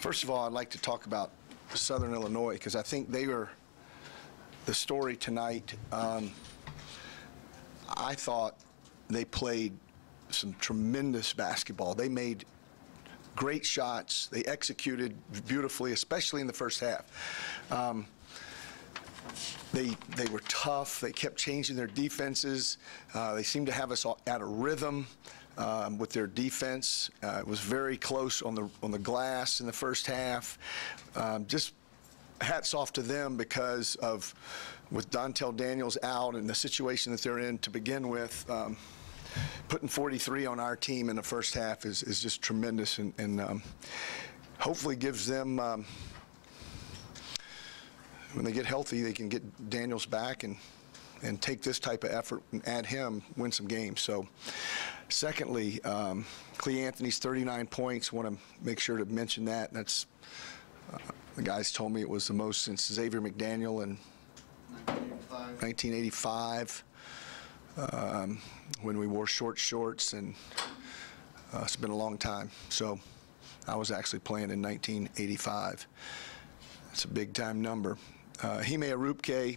First of all, I'd like to talk about Southern Illinois because I think they were the story tonight. I thought they played some tremendous basketball. They made great shots. They executed beautifully, especially in the first half. They were tough. They kept changing their defenses. They seemed to have us all out of rhythm with their defense. It was very close on the glass in the first half. Just hats off to them because of with Dontel Daniels out and the situation that they're in to begin with. Putting 43 on our team in the first half is just tremendous, and hopefully gives them, when they get healthy, they can get Daniels back and take this type of effort and add him, win some games. So, secondly, Clee Anthony's 39 points. Want to make sure to mention that. That's the guys told me it was the most since Xavier McDaniel in 1985. When we wore short shorts, and it's been a long time. So I was actually playing in 1985. It's a big-time number. Hime Arupke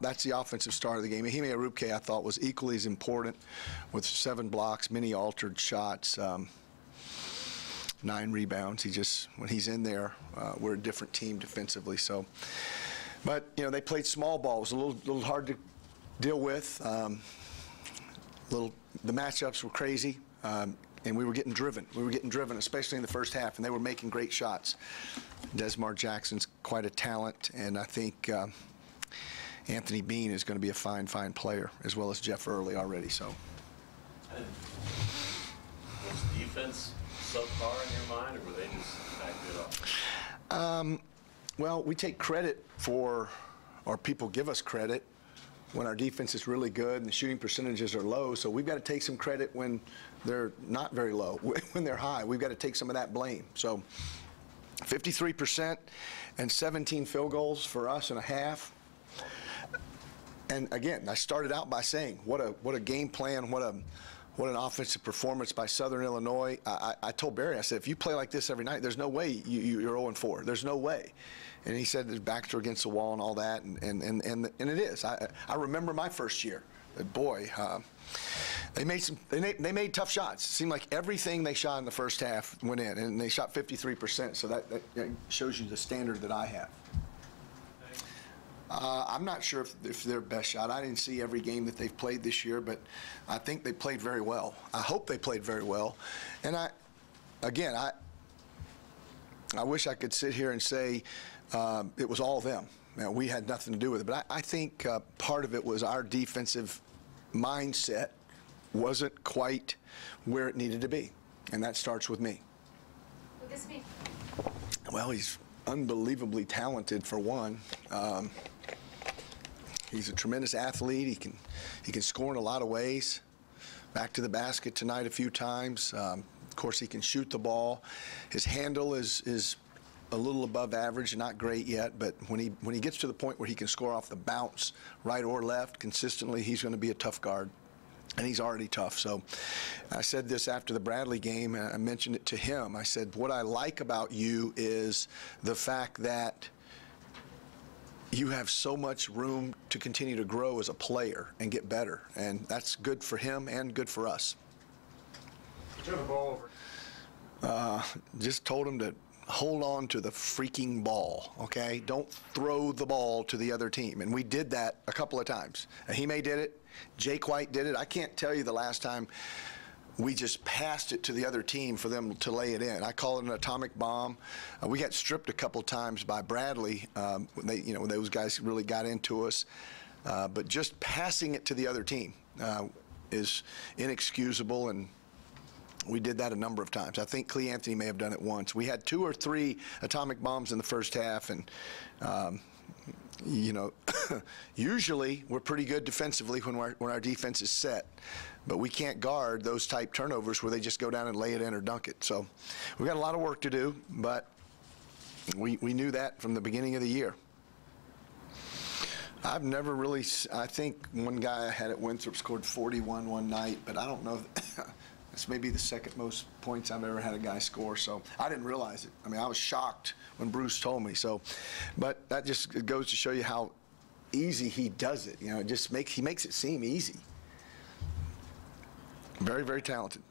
that's the offensive star of the game. Hime Arupke, I thought, was equally as important with 7 blocks, many altered shots, 9 rebounds. When he's in there, we're a different team defensively. So, but they played small ball. It was a little hard to deal with. The matchups were crazy, and we were getting driven. We were getting driven, especially in the first half, and they were making great shots. Desmar Jackson's quite a talent, and I think Anthony Bean is going to be a fine player, as well as Jeff Early already. So, was defense subpar in your mind, or were they just that good off? Well, we take credit for, or people give us credit when our defense is really good and the shooting percentages are low. So we've got to take some credit when they're not very low. When they're high, we've got to take some of that blame. So 53% and 17 field goals for us in a half. And again, I started out by saying what a game plan, what an offensive performance by Southern Illinois. I told Barry, I said, if you play like this every night, there's no way you're 0-4. There's no way. And he said his backs are against the wall and all that, and it is. I remember my first year. Boy, they made tough shots. It seemed like everything they shot in the first half went in, and they shot 53%. So that shows you the standard that I have. I'm not sure if their best shot. I didn't see every game that they've played this year, but I think they played very well. I hope they played very well. And I wish I could sit here and say it was all them. Now, we had nothing to do with it. But I think part of it was our defensive mindset wasn't quite where it needed to be. And that starts with me. What does it mean? Well, he's unbelievably talented, for one. He's a tremendous athlete. He can score in a lot of ways. Back to the basket tonight a few times. Of course, he can shoot the ball. His handle is a little above average, not great yet, but when he gets to the point where he can score off the bounce, right or left, consistently, he's going to be a tough guard. And he's already tough. So I said this after the Bradley game, and I mentioned it to him. I said, what I like about you is the fact that you have so much room to continue to grow as a player and get better. And that's good for him and good for us. Turn the ball over. Just told him to hold on to the freaking ball, okay? Don't throw the ball to the other team. And we did that a couple of times. Hime did it. Jake White did it. I can't tell you the last time we just passed it to the other team for them to lay it in. I call it an atomic bomb. We got stripped a couple times by Bradley. When those guys really got into us. But just passing it to the other team is inexcusable, and we did that a number of times. I think Clee Anthony may have done it once. We had 2 or 3 atomic bombs in the first half, and usually we're pretty good defensively when our defense is set, but we can't guard those type turnovers where they just go down and lay it in or dunk it. So we've got a lot of work to do, but we knew that from the beginning of the year. I've never really, I think one guy I had at Winthrop scored 41 one night, but I don't know. It's maybe the second most points I've ever had a guy score. So I didn't realize it. I mean, I was shocked when Bruce told me. So, but that just it goes to show you how easy he does it. You know, he makes it seem easy. Very, very talented.